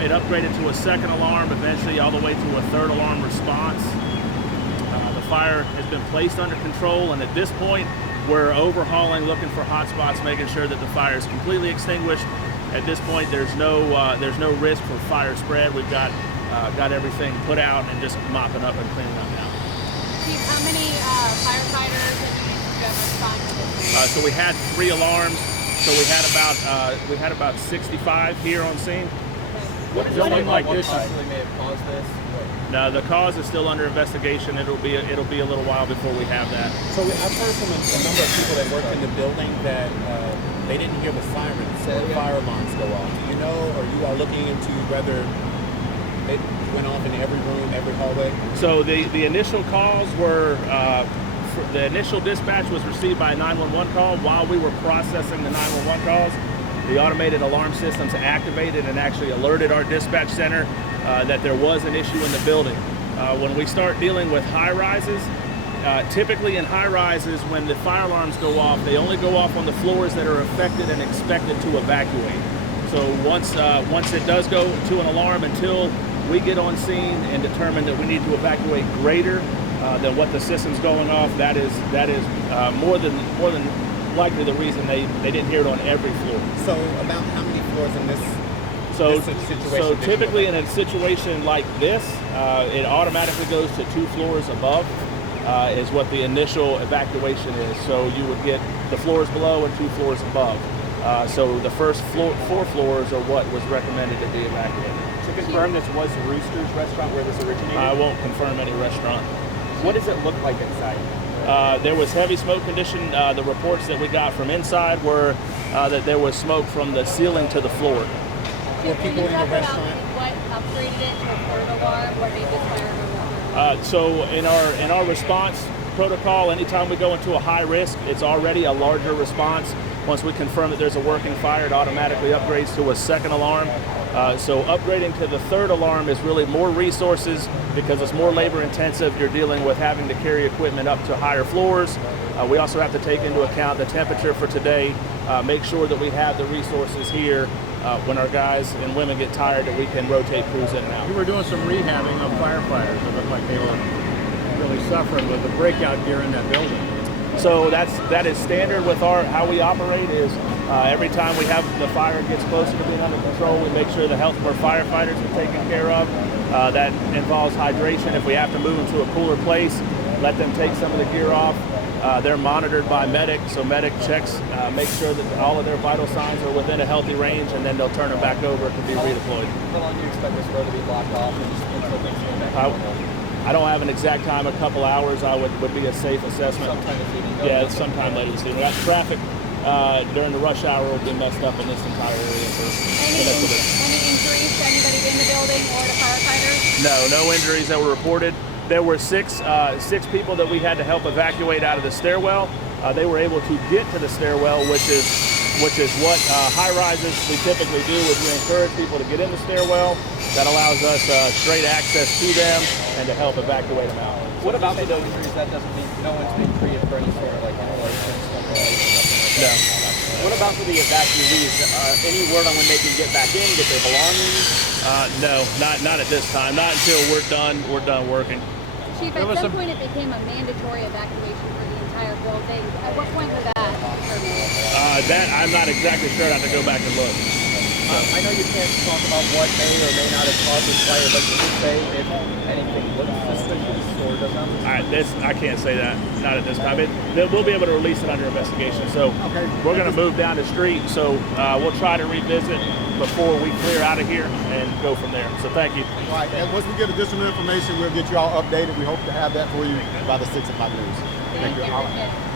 it upgraded to a second alarm, eventually all the way to a third alarm response. The fire has been placed under control, and at this point, we're overhauling, looking for hot spots, making sure that the fire is completely extinguished. At this point, there's no risk for fire spread. We've got everything put out and just mopping up and cleaning up now. Chief, how many firefighters and units did you have respond to this? So we had 3 alarms. So we had about 65 here on scene. What is something like this possibly may have caused this? No, the cause is still under investigation. It'll be a little while before we have that. So I've heard from a number of people that work in the building that they didn't hear the sirens or the fire alarms go off. Do you know, or you are looking into whether it went off in every room, every hallway? So the initial calls were, the initial dispatch was received by a 911 call. While we were processing the 911 calls, the automated alarm systems activated and actually alerted our dispatch center that there was an issue in the building. When we start dealing with high rises, typically in high rises, when the fire alarms go off, they only go off on the floors that are affected and expected to evacuate. So once it does go to an alarm, until we get on scene and determine that we need to evacuate greater than what the system's going off, that is more than likely the reason they didn't hear it on every floor. So about how many floors in this? Situation So typically in a situation like this, it automatically goes to 2 floors above, is what the initial evacuation is. So you would get the floors below and 2 floors above. So the first 4 floors are what was recommended to be evacuated. To confirm, this was Rooster's restaurant where this originated? I won't confirm any restaurant. What does it look like inside? There was heavy smoke condition. The reports that we got from inside were that there was smoke from the ceiling to the floor. Were people in the restaurant? What upgraded it to a third alarm? What made this fire go? So in our response protocol, anytime we go into a high risk, it's already a larger response. Once we confirm that there's a working fire, it automatically upgrades to a second alarm. So upgrading to the third alarm is really more resources because it's more labor intensive. You're dealing with having to carry equipment up to higher floors. We also have to take into account the temperature for today, make sure that we have the resources here when our guys and women get tired, that we can rotate crews in and out. You were doing some rehabbing of firefighters. It looked like they were really suffering with the breakout gear in that building. So that is standard with how we operate. Is every time we have the fire gets closer to being under control, we make sure the health of our firefighters are taken care of. That involves hydration. If we have to move them to a cooler place, let them take some of the gear off. They're monitored by medic, so medic checks, make sure that all of their vital signs are within a healthy range, and then they'll turn them back over to be redeployed. How long do you expect this road to be blocked off until things go back? I don't have an exact time, a couple hours would be a safe assessment. Sometime this evening? Yeah, sometime later this evening. That traffic during the rush hour will be messed up in this entire area. Any injuries to anybody in the building or to firefighters? No injuries that were reported. There were six people that we had to help evacuate out of the stairwell. They were able to get to the stairwell, which is what high rises we typically do. Is we encourage people to get in the stairwell. That allows us straight access to them and to help evacuate them out. What about for those injuries? That doesn't mean no one's been treated for any sort of like inhalation, No. What about for the evacuees? Any word on when they can get back in, get their belongings? No, not at this time. Not until we're done working. Chief, at some point it became a mandatory evacuation for the entire building. At what point was that determined? That I'm not exactly sure. I have to go back and look. I know you can't talk about what may or may not have caused this fire, but can you say if anything looks suspicious or does not? I can't say that. Not at this time. We'll be able to release it under investigation. So we're going to move down the street. So we'll try to revisit before we clear out of here and go from there. So thank you. All right. And once we get additional information, we'll get you all updated. We hope to have that for you by the 6 o'clock news. Thank you.